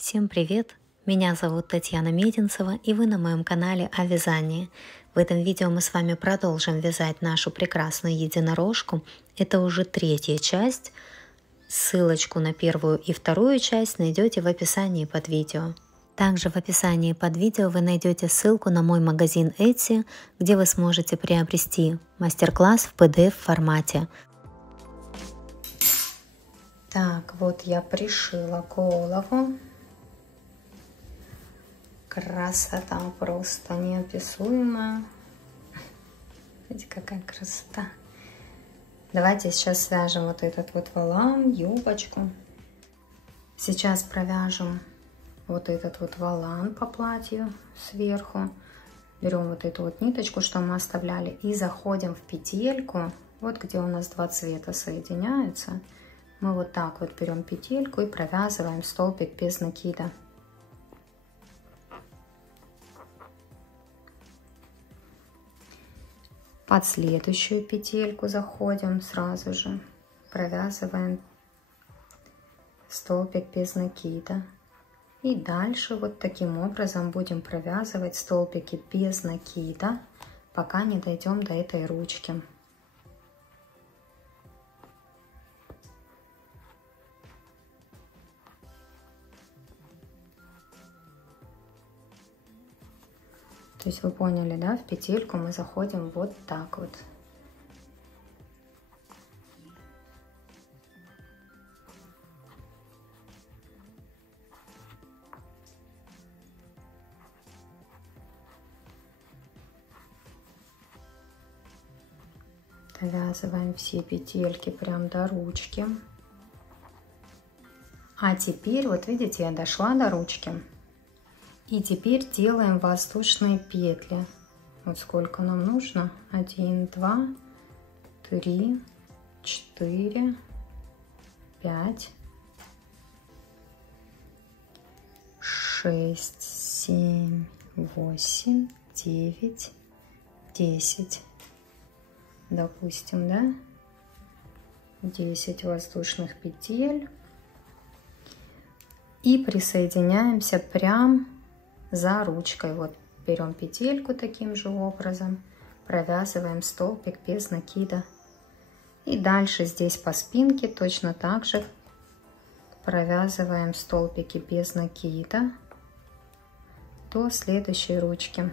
Всем привет! Меня зовут Татьяна Мединцева, и вы на моем канале о вязании. В этом видео мы с вами продолжим вязать нашу прекрасную единорожку. Это уже третья часть. Ссылочку на первую и вторую часть найдете в описании под видео. Также в описании под видео вы найдете ссылку на мой магазин Etsy, где вы сможете приобрести мастер-класс в PDF формате. Так, вот я пришила голову. Красота просто неописуемая. Видите, какая красота. Давайте сейчас свяжем вот этот вот волан, юбочку. Сейчас провяжем вот этот вот волан по платью сверху. Берем вот эту вот ниточку, что мы оставляли, и заходим в петельку. Вот где у нас два цвета соединяются. Мы вот так вот берем петельку и провязываем столбик без накида. Под следующую петельку заходим сразу же, провязываем столбик без накида. И дальше вот таким образом будем провязывать столбики без накида, пока не дойдем до этой ручки. То есть вы поняли, да, в петельку мы заходим вот так вот. Довязываем все петельки прям до ручки. А теперь, вот видите, я дошла до ручки. И теперь делаем воздушные петли. Вот сколько нам нужно. 1, 2, 3, 4, 5, 6, 7, 8, 9, 10. Допустим, да? 10 воздушных петель. И присоединяемся прям за ручкой. Вот берем петельку таким же образом, провязываем столбик без накида. И дальше здесь по спинке точно так же провязываем столбики без накида до следующей ручки.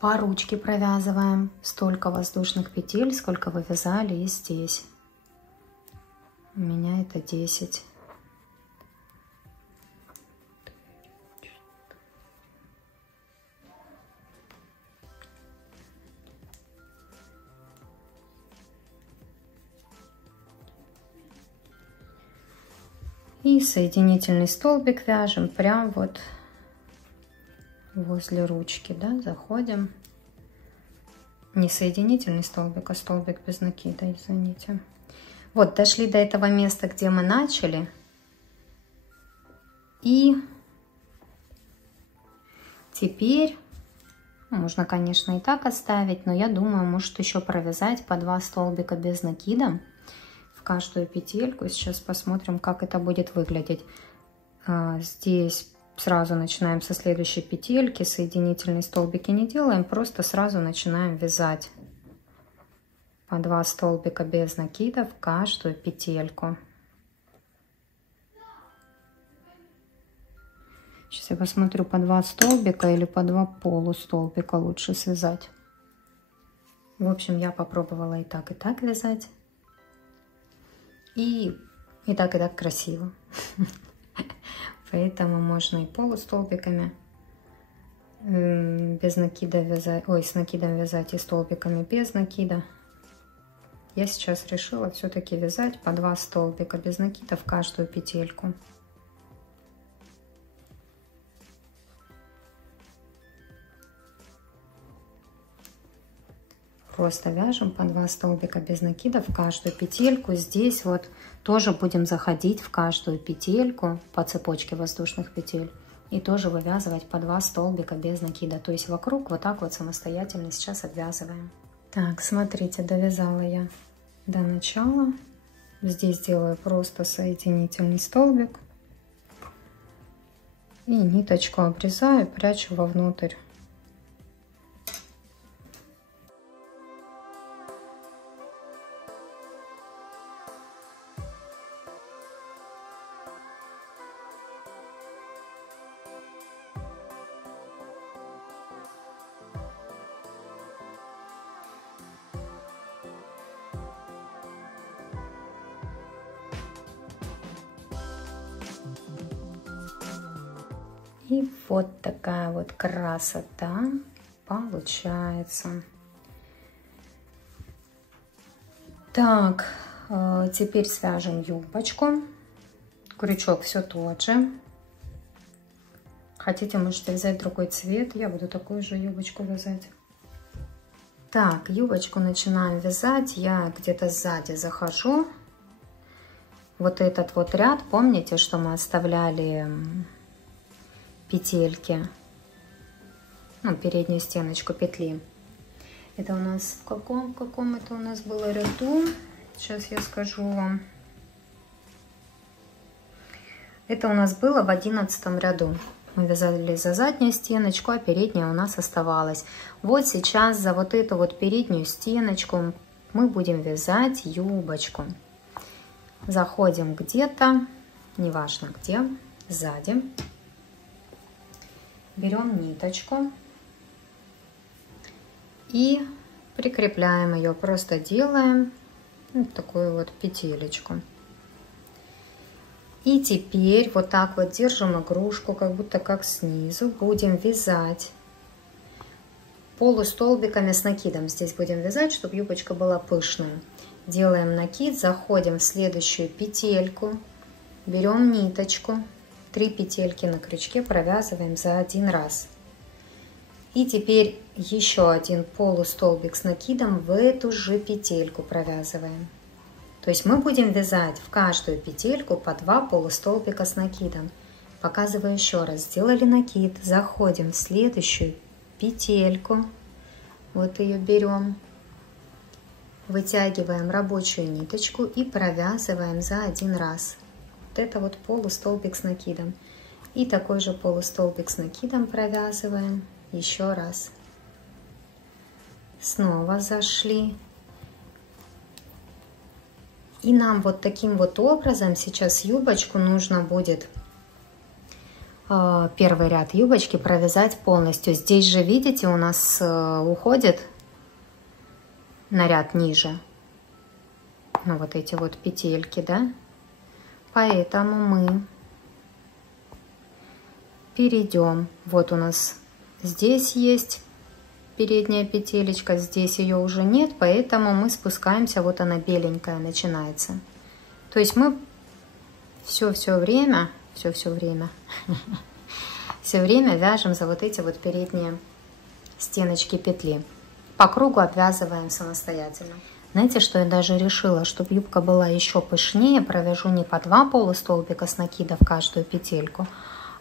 По ручке провязываем столько воздушных петель, сколько вы вязали и здесь. У меня это 10. И соединительный столбик вяжем прям вот возле ручки, да, заходим. Не соединительный столбик, а столбик без накида, извините. Вот, дошли до этого места, где мы начали. И теперь, можно, конечно, и так оставить, но я думаю, может еще провязать по 2 столбика без накида в каждую петельку. Сейчас посмотрим, как это будет выглядеть. Здесь сразу начинаем со следующей петельки, соединительные столбики не делаем, просто сразу начинаем вязать по 2 столбика без накида в каждую петельку. Сейчас я посмотрю, по 2 столбика или по 2 полустолбика лучше связать. В общем, я попробовала и так вязать. И так красиво. Поэтому можно и полустолбиками без накида вязать, ой, с накидом вязать, и столбиками без накида. Я сейчас решила все-таки вязать по 2 столбика без накида в каждую петельку. Просто вяжем по 2 столбика без накида в каждую петельку. Здесь вот тоже будем заходить в каждую петельку по цепочке воздушных петель и тоже вывязывать по 2 столбика без накида. То есть вокруг вот так вот самостоятельно сейчас обвязываем. Так, смотрите, довязала я до начала. Здесь делаю просто соединительный столбик и ниточку обрезаю, прячу вовнутрь. И вот такая вот красота получается. Так, теперь свяжем юбочку. Крючок все тот же. Хотите, можете взять другой цвет. Я буду такую же юбочку вязать. Так, юбочку начинаем вязать. Я где-то сзади захожу. Вот этот вот ряд, помните, что мы оставляли петельки, ну, переднюю стеночку петли. Это у нас в каком это у нас было ряду? Сейчас я скажу вам. Это у нас было в 11 ряду. Мы вязали за заднюю стеночку, а передняя у нас оставалась. Вот сейчас за вот эту вот переднюю стеночку мы будем вязать юбочку. Заходим где-то, неважно где, сзади. Берем ниточку и прикрепляем ее. Просто делаем вот такую вот петелечку. И теперь вот так вот держим игрушку, как будто как снизу. Будем вязать полустолбиками с накидом. Здесь будем вязать, чтобы юбочка была пышная. Делаем накид, заходим в следующую петельку, берем ниточку. 3 петельки на крючке провязываем за 1 раз. И теперь еще один полустолбик с накидом в эту же петельку провязываем. То есть мы будем вязать в каждую петельку по 2 полустолбика с накидом. Показываю еще раз. Сделали накид, заходим в следующую петельку. Вот ее берем. Вытягиваем рабочую ниточку и провязываем за 1 раз. Вот это вот полустолбик с накидом. И такой же полустолбик с накидом провязываем еще раз. Снова зашли. И нам вот таким вот образом сейчас юбочку нужно будет, первый ряд юбочки провязать полностью. Здесь же, видите, у нас уходит на ряд ниже. Ну, вот эти вот петельки, да? Поэтому мы перейдем. Вот у нас здесь есть передняя петелечка, здесь ее уже нет, поэтому мы спускаемся. Вот она беленькая начинается. То есть мы все время вяжем за вот эти вот передние стеночки петли. По кругу обвязываем самостоятельно. Знаете, что я даже решила, чтобы юбка была еще пышнее, провяжу не по 2 полустолбика с накида в каждую петельку,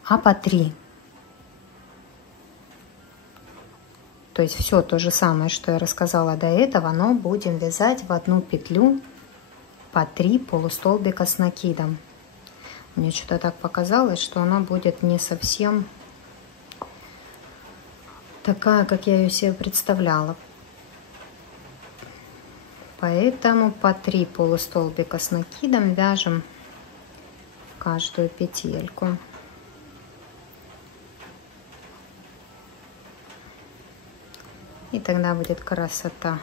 а по 3. То есть все то же самое, что я рассказала до этого, но будем вязать в одну петлю по 3 полустолбика с накидом. Мне что-то так показалось, что она будет не совсем такая, как я ее себе представляла. Поэтому по 3 полустолбика с накидом вяжем в каждую петельку. И тогда будет красота.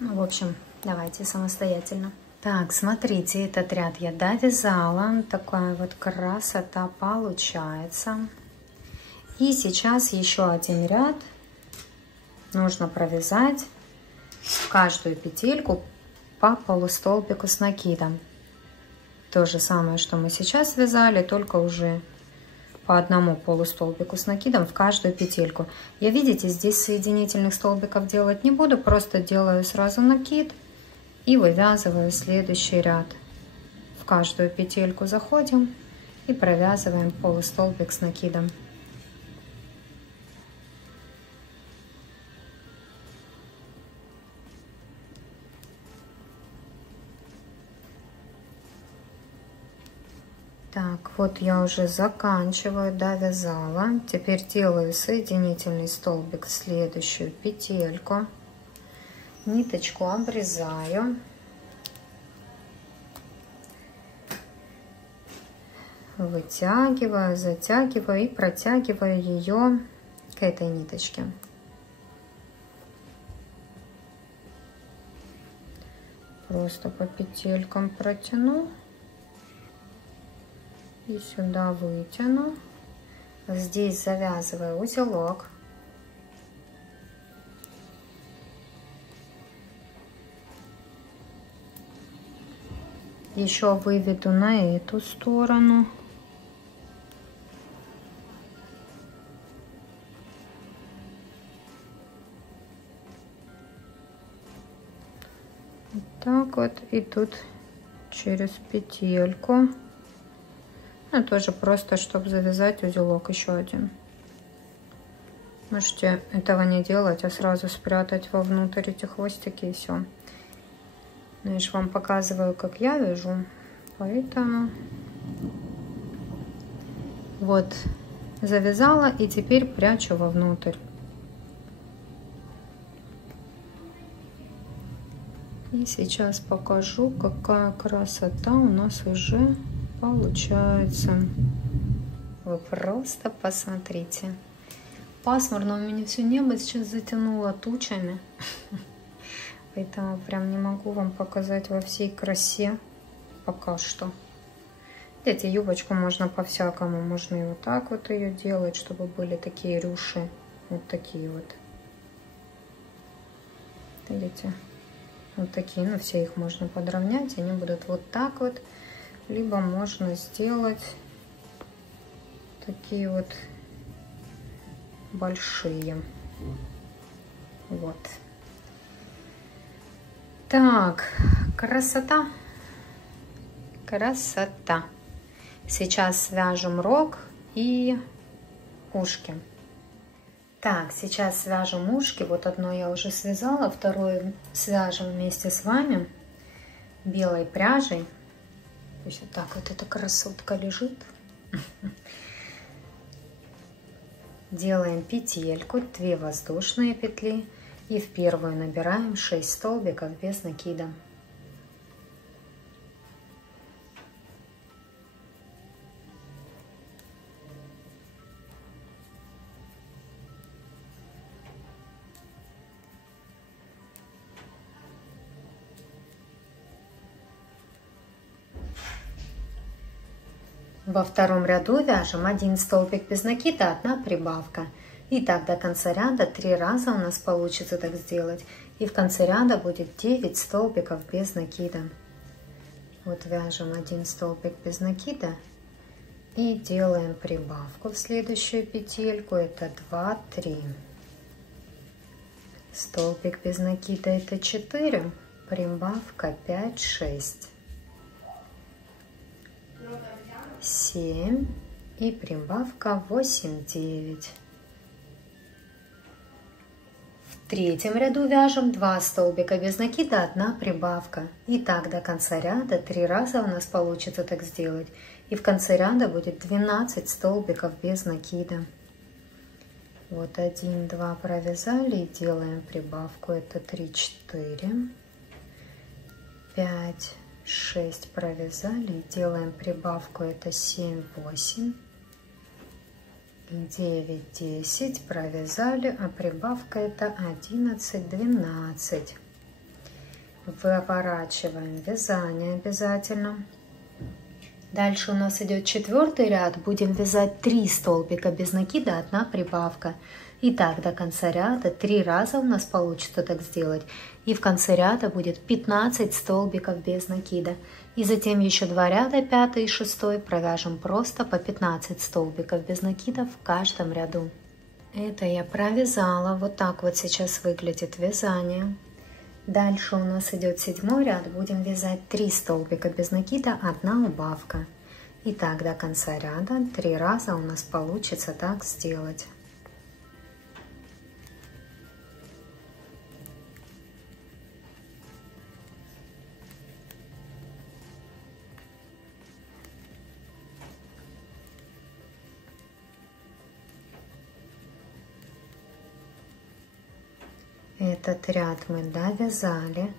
Ну, в общем, давайте самостоятельно. Так, смотрите, этот ряд я довязала. Такая вот красота получается. И сейчас еще один ряд нужно провязать в каждую петельку по полустолбику с накидом. То же самое, что мы сейчас вязали, только уже по одному полустолбику с накидом в каждую петельку. Я, видите, здесь соединительных столбиков делать не буду, просто делаю сразу накид и вывязываю следующий ряд. В каждую петельку заходим и провязываем полустолбик с накидом. Так, вот я уже заканчиваю, довязала. Теперь делаю соединительный столбик в следующую петельку. Ниточку обрезаю. Вытягиваю, затягиваю и протягиваю ее к этой ниточке. Просто по петелькам протяну. И сюда вытяну. Здесь завязываю узелок. Еще выведу на эту сторону. Вот так вот. И тут через петельку. Ну, тоже просто, чтобы завязать узелок еще один. Можете этого не делать, а сразу спрятать вовнутрь эти хвостики и все. Ну, я же вам показываю, как я вяжу. Поэтому вот завязала и теперь прячу вовнутрь. И сейчас покажу, какая красота у нас уже получается. Вы просто посмотрите. Пасмурно у меня все небо сейчас затянуло тучами. Поэтому прям не могу вам показать во всей красе пока что. Видите, юбочку можно по-всякому. Можно и вот так вот ее делать, чтобы были такие рюши. Вот такие вот. Видите? Вот такие. Ну, все их можно подровнять. Они будут вот так вот. Либо можно сделать такие вот большие. Вот. Так, красота. Красота. Сейчас свяжем рог и ушки. Так, сейчас свяжем ушки. Вот одно я уже связала, второе свяжем вместе с вами белой пряжей. Пусть вот так вот эта красотка лежит. Делаем петельку, 2 воздушные петли и в первую набираем 6 столбиков без накида. Во втором ряду вяжем 1 столбик без накида, 1 прибавка. И так до конца ряда 3 раза у нас получится так сделать. И в конце ряда будет 9 столбиков без накида. Вот вяжем 1 столбик без накида и делаем прибавку в следующую петельку. Это 2, 3. Столбик без накида это 4, прибавка 5, 6. 7 и прибавка 8, 9. В третьем ряду вяжем 2 столбика без накида, 1 прибавка. И так до конца ряда 3 раза у нас получится так сделать. И в конце ряда будет 12 столбиков без накида. Вот 1, 2 провязали и делаем прибавку. Это 3, 4, 5, 6 провязали, делаем прибавку, это 7, 8, 9, 10 провязали, а прибавка это 11, 12. Выворачиваем вязание обязательно. Дальше у нас идет 4-й ряд. Будем вязать 3 столбика без накида, 1 прибавка. И так до конца ряда 3 раза у нас получится так сделать. И в конце ряда будет 15 столбиков без накида. И затем еще 2 ряда, 5 и 6, провяжем просто по 15 столбиков без накида в каждом ряду. Это я провязала. Вот так вот сейчас выглядит вязание. Дальше у нас идет 7-й ряд. Будем вязать 3 столбика без накида, 1 убавка. И так до конца ряда 3 раза у нас получится так сделать. Этот ряд мы довязали.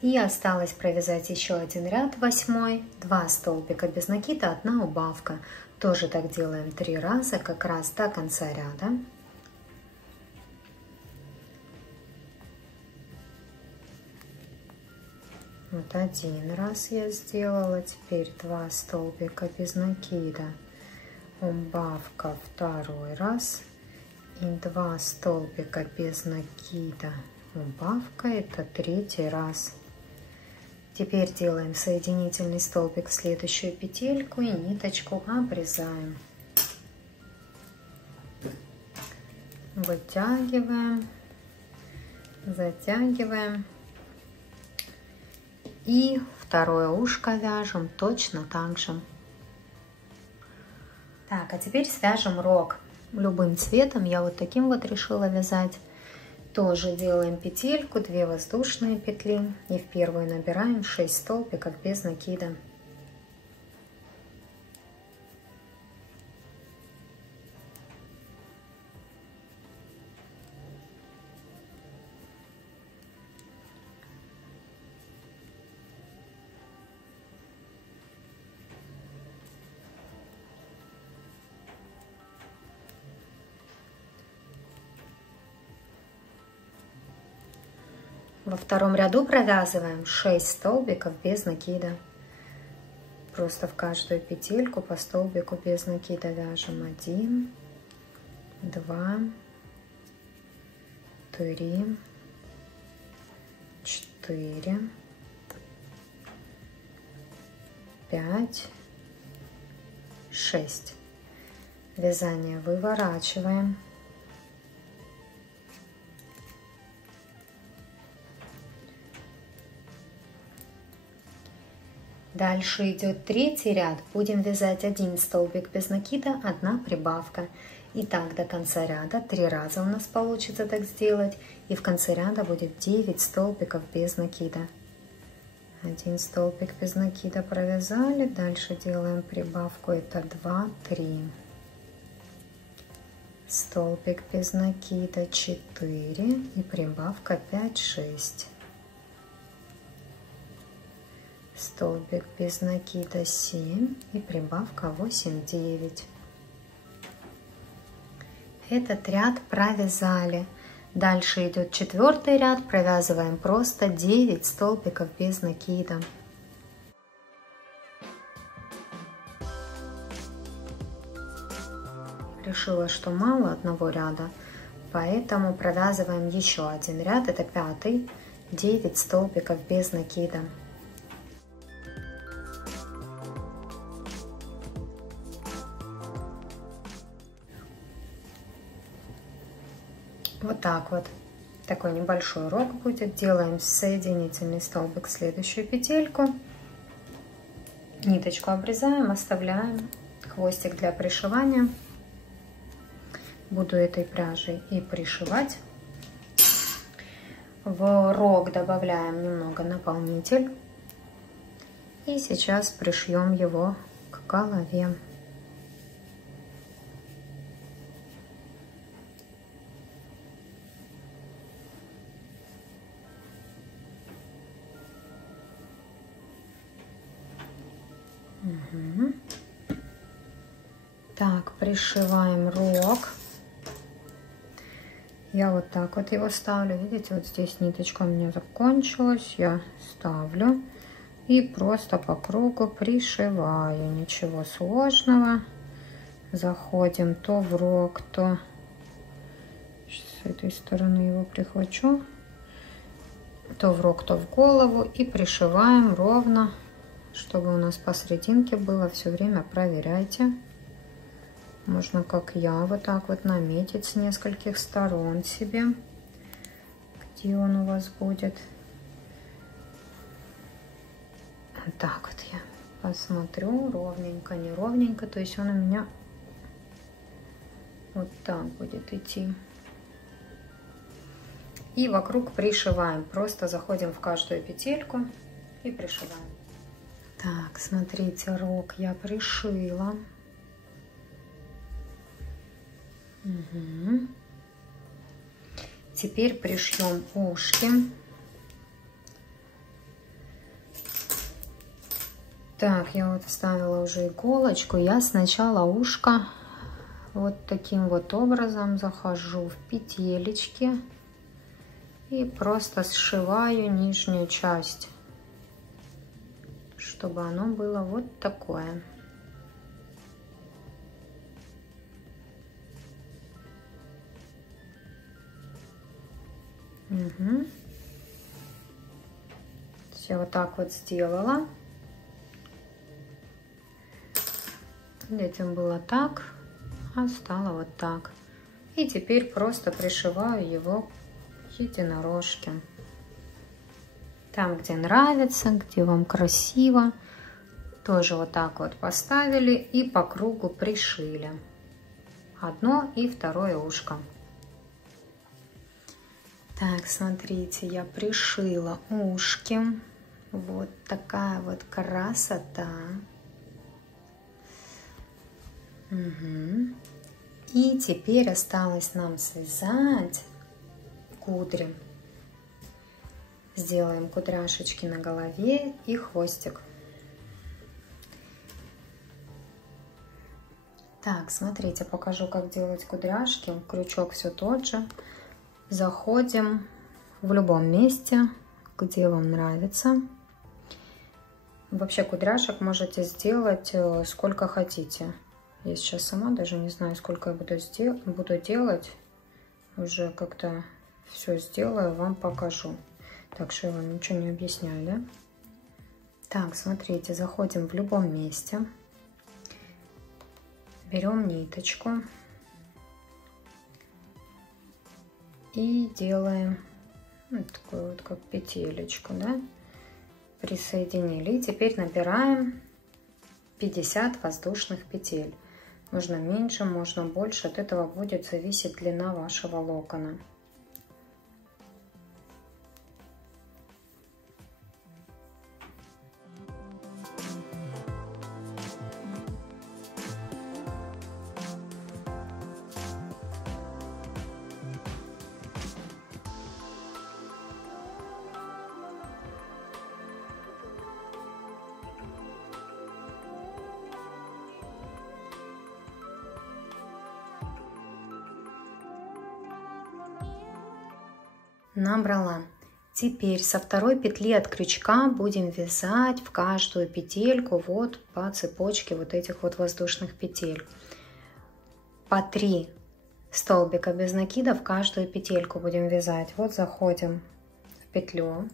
И осталось провязать еще один ряд, 8, 2 столбика без накида, 1 убавка. Тоже так делаем 3 раза, как раз до конца ряда. Вот 1 раз я сделала, теперь 2 столбика без накида, убавка 2 раз. И 2 столбика без накида, убавка, это 3-й раз. Теперь делаем соединительный столбик в следующую петельку и ниточку обрезаем. Вытягиваем, затягиваем. И второе ушко вяжем точно так же. Так, а теперь свяжем рог. Любым цветом я вот таким вот решила вязать. Тоже делаем петельку, 2 воздушные петли и в первую набираем 6 столбиков без накида. Во втором ряду провязываем 6 столбиков без накида. Просто в каждую петельку по столбику без накида вяжем. 1, 2, 3, 4, 5, 6. Вязание выворачиваем. Дальше идет 3-й ряд. Будем вязать 1 столбик без накида, 1 прибавка. И так до конца ряда 3 раза у нас получится так сделать. И в конце ряда будет 9 столбиков без накида. 1 столбик без накида провязали. Дальше делаем прибавку. Это 2, 3. Столбик без накида 4. И прибавка 5, 6. Столбик без накида 7 и прибавка 8, 9. Этот ряд провязали. Дальше идет 4-й ряд. Провязываем просто 9 столбиков без накида. Решила, что мало одного ряда, поэтому провязываем еще один ряд. Это 5-й. 9 столбиков без накида. Вот так вот. Такой небольшой рог будет. Делаем соединительный столбик в следующую петельку. Ниточку обрезаем, оставляем хвостик для пришивания. Буду этой пряжей и пришивать. В рог добавляем немного наполнитель. И сейчас пришьем его к голове. Так, пришиваем рог. Я вот так вот его ставлю. Видите, вот здесь ниточка у меня закончилась. Я ставлю и просто по кругу пришиваю. Ничего сложного. Заходим то в рог, то с этой стороны его прихвачу. То в рог, то в голову. И пришиваем ровно, чтобы у нас посерединке было. Все время проверяйте. Можно, как я, вот так вот наметить с нескольких сторон себе, где он у вас будет. Вот так вот я посмотрю, ровненько, не ровненько. То есть он у меня вот так будет идти. И вокруг пришиваем. Просто заходим в каждую петельку и пришиваем. Так, смотрите, рог я пришила. Угу. Теперь пришьем ушки. Так, я вот вставила уже иголочку. Я сначала ушко вот таким вот образом захожу в петелечки и просто сшиваю нижнюю часть, чтобы оно было вот такое. Угу. Все, вот так вот сделала. Детям было так, а стало вот так. И теперь просто пришиваю его к единорожке. Там, где нравится, где вам красиво, тоже вот так вот поставили и по кругу пришили. Одно и второе ушко. Так, смотрите, я пришила ушки. Вот такая вот красота. Угу. И теперь осталось нам связать кудри. Сделаем кудряшечки на голове и хвостик. Так, смотрите, покажу, как делать кудряшки. Крючок все тот же. Заходим в любом месте, где вам нравится. Вообще кудряшек можете сделать сколько хотите. Я сейчас сама даже не знаю, сколько я буду делать. Уже как-то все сделаю, вам покажу. Так что я вам ничего не объясняю, да? Так, смотрите, заходим в любом месте. Берем ниточку. И делаем вот такую вот как петелечку, да? Присоединили. И теперь набираем 50 воздушных петель. Можно меньше, можно больше. От этого будет зависеть длина вашего локона. Набрала. Теперь со второй петли от крючка будем вязать в каждую петельку вот по цепочке вот этих вот воздушных петель. По 3 столбика без накида в каждую петельку будем вязать. Вот заходим в петлю,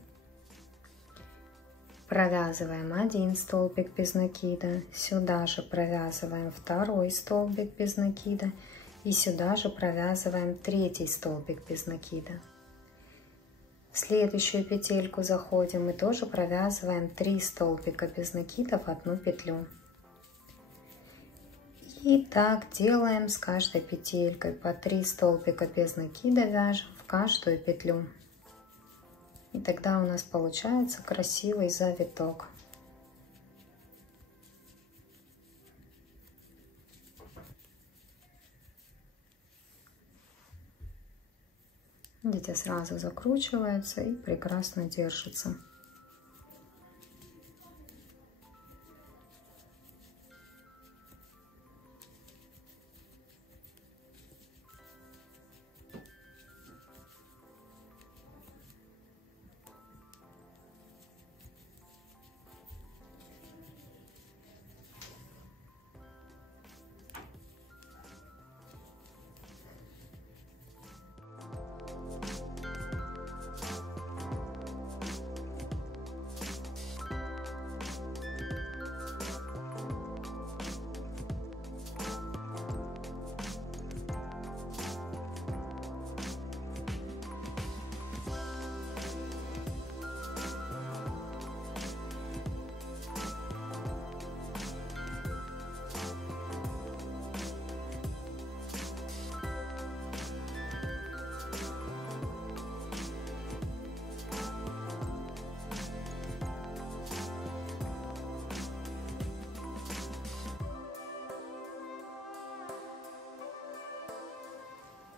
провязываем 1 столбик без накида, сюда же провязываем 2 столбик без накида и сюда же провязываем 3 столбик без накида. В следующую петельку заходим и тоже провязываем 3 столбика без накида в одну петлю. И так делаем с каждой петелькой. По 3 столбика без накида вяжем в каждую петлю. И тогда у нас получается красивый завиток. Видите, сразу закручивается и прекрасно держится.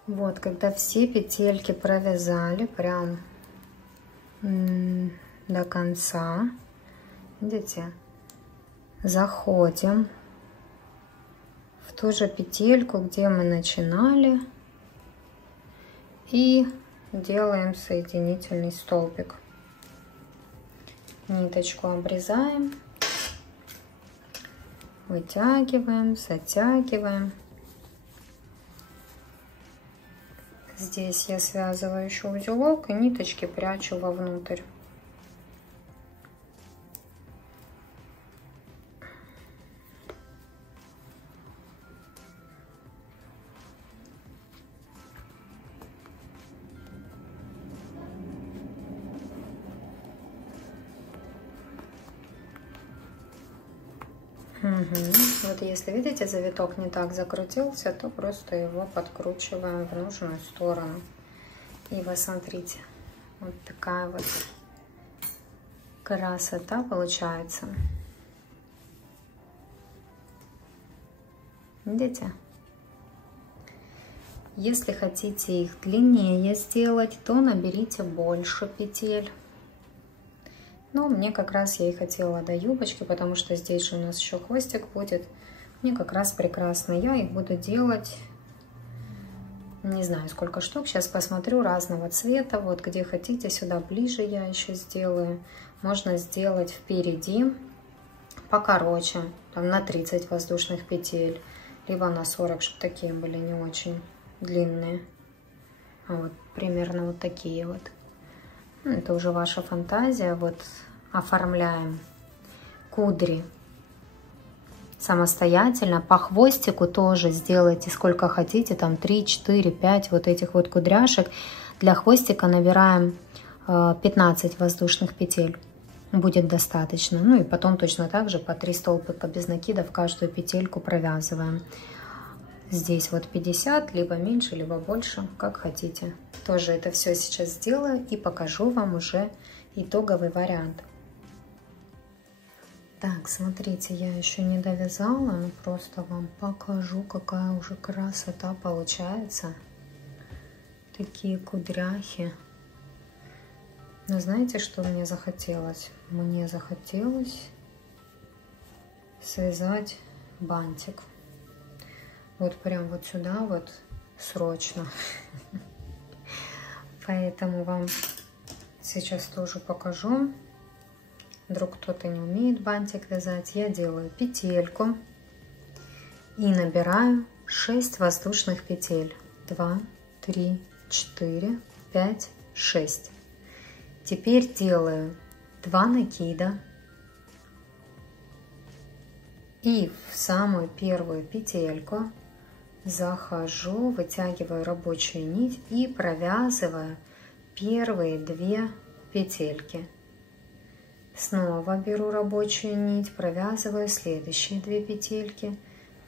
Вот, когда все петельки провязали прям до конца, видите, заходим в ту же петельку, где мы начинали, и делаем соединительный столбик. Ниточку обрезаем, вытягиваем, затягиваем. Здесь я связываю еще узелок и ниточки прячу вовнутрь. Вот если видите, завиток не так закрутился, то просто его подкручиваем в нужную сторону. И вы смотрите, вот такая вот красота получается. Видите? Если хотите их длиннее сделать, то наберите больше петель. Но мне как раз я и хотела до юбочки, потому что здесь же у нас еще хвостик будет. Мне как раз прекрасно. Я их буду делать, не знаю сколько штук, сейчас посмотрю, разного цвета. Вот где хотите, сюда ближе я еще сделаю. Можно сделать впереди покороче, там на 30 воздушных петель, либо на 40, чтобы такие были не очень длинные. А вот примерно вот такие вот. Это уже ваша фантазия. Вот оформляем кудри самостоятельно. По хвостику тоже сделайте сколько хотите, там 3, 4, 5 вот этих вот кудряшек. Для хвостика набираем 15 воздушных петель. Будет достаточно. Ну и потом точно так же по 3 столбика без накидов каждую петельку провязываем. Здесь вот 50, либо меньше, либо больше, как хотите. Тоже это все сейчас сделаю и покажу вам уже итоговый вариант. Так, смотрите, я еще не довязала, но просто вам покажу, какая уже красота получается. Такие кудряхи. Но знаете, что мне захотелось? Мне захотелось связать бантик. Вот прям вот сюда вот срочно. Поэтому вам сейчас тоже покажу. Вдруг кто-то не умеет бантик вязать. Я делаю петельку и набираю 6 воздушных петель. 2, 3, 4, 5, 6. Теперь делаю 2 накида. И в самую первую петельку захожу, вытягиваю рабочую нить и провязываю первые 2 петельки. Снова беру рабочую нить, провязываю следующие 2 петельки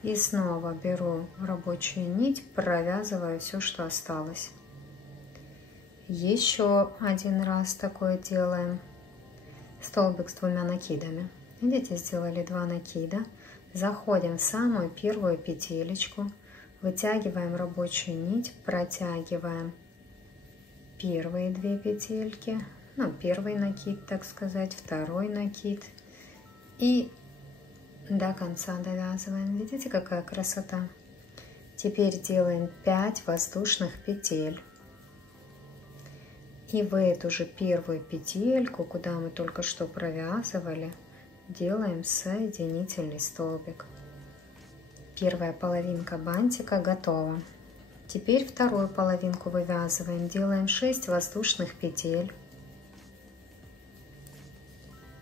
и снова беру рабочую нить, провязываю все, что осталось. Еще один раз такое делаем. Столбик с 2 накидами. Видите, сделали 2 накида. Заходим в самую первую петелечку, вытягиваем рабочую нить, протягиваем первые 2 петельки, ну, первый накид, так сказать, второй накид, и до конца довязываем. Видите, какая красота? Теперь делаем 5 воздушных петель. И в эту же первую петельку, куда мы только что провязывали, делаем соединительный столбик. Первая половинка бантика готова. Теперь вторую половинку вывязываем, делаем 6 воздушных петель,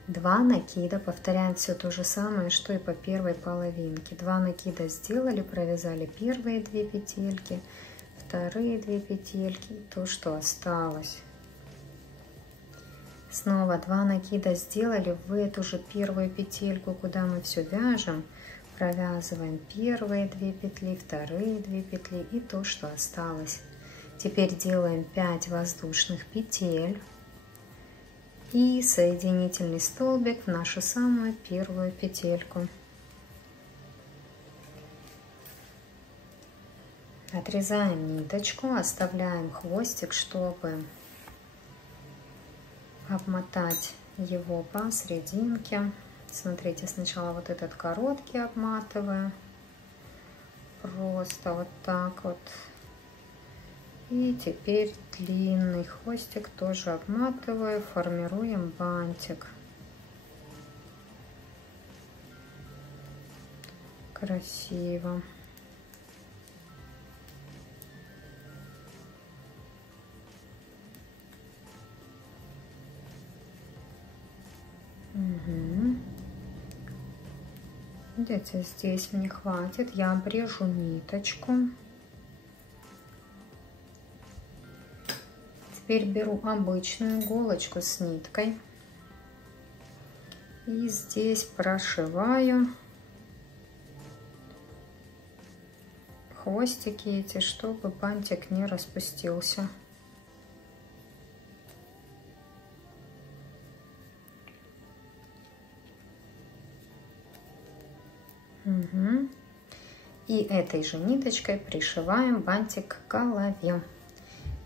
2 накида, повторяем все то же самое, что и по первой половинке. 2 накида сделали, провязали первые 2 петельки, вторые 2 петельки, то, что осталось. Снова 2 накида сделали, в эту же первую петельку, куда мы все вяжем, провязываем первые 2 петли, вторые 2 петли и то, что осталось. Теперь делаем 5 воздушных петель и соединительный столбик в нашу самую первую петельку. Отрезаем ниточку, оставляем хвостик, чтобы обмотать его посерединке. Смотрите, сначала вот этот короткий обматываю, просто вот так вот. И теперь длинный хвостик тоже обматываю, формируем бантик. Красиво. Угу. Видите, здесь мне хватит. Я обрежу ниточку. Теперь беру обычную иголочку с ниткой и здесь прошиваю хвостики эти, чтобы бантик не распустился. Угу. И этой же ниточкой пришиваем бантик к голове.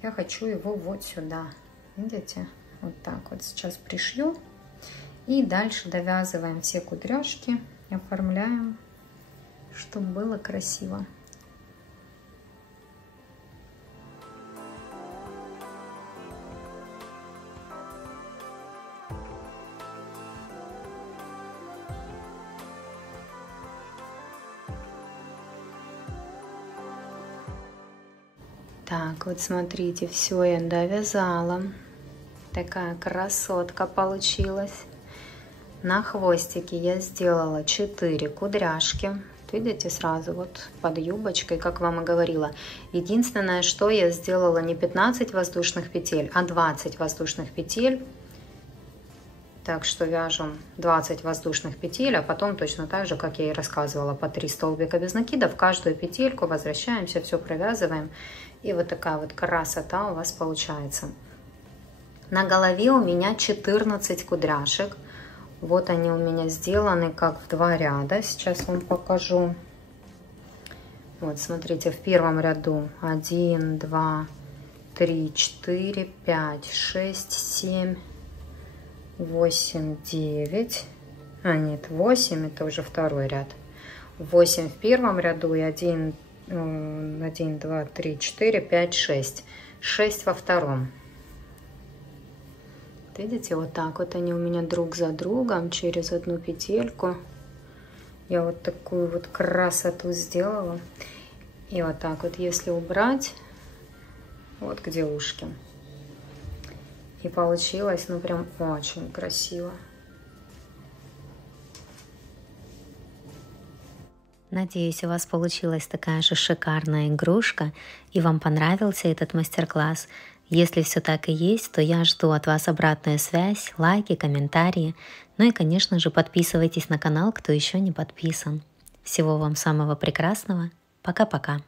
Я хочу его вот сюда, видите, вот так вот сейчас пришью. И дальше довязываем все кудряшки, оформляем, чтобы было красиво. Так, вот смотрите, все я довязала. Такая красотка получилась. На хвостике я сделала 4 кудряшки. Видите, сразу вот под юбочкой, как вам и говорила. Единственное, что я сделала не 15 воздушных петель, а 20 воздушных петель. Так что вяжем 20 воздушных петель, а потом точно так же, как я и рассказывала, по 3 столбика без накида. В каждую петельку возвращаемся, все провязываем. И вот такая вот красота у вас получается. На голове у меня 14 кудряшек. Вот они у меня сделаны как в 2 ряда. Сейчас вам покажу. Вот, смотрите, в первом ряду 1, 2, 3, 4, 5, 6, 7, 8, 9. А, нет, 8, это уже второй ряд. 8 в первом ряду и 1, 2, 3, 4, 5, 6. 6 во втором. Видите, вот так вот они у меня друг за другом через одну петельку. Я вот такую вот красоту сделала. И вот так вот, если убрать, вот где ушки. И получилось, ну, прям очень красиво. Надеюсь, у вас получилась такая же шикарная игрушка и вам понравился этот мастер-класс. Если все так и есть, то я жду от вас обратную связь, лайки, комментарии. Ну и, конечно же, подписывайтесь на канал, кто еще не подписан. Всего вам самого прекрасного. Пока-пока.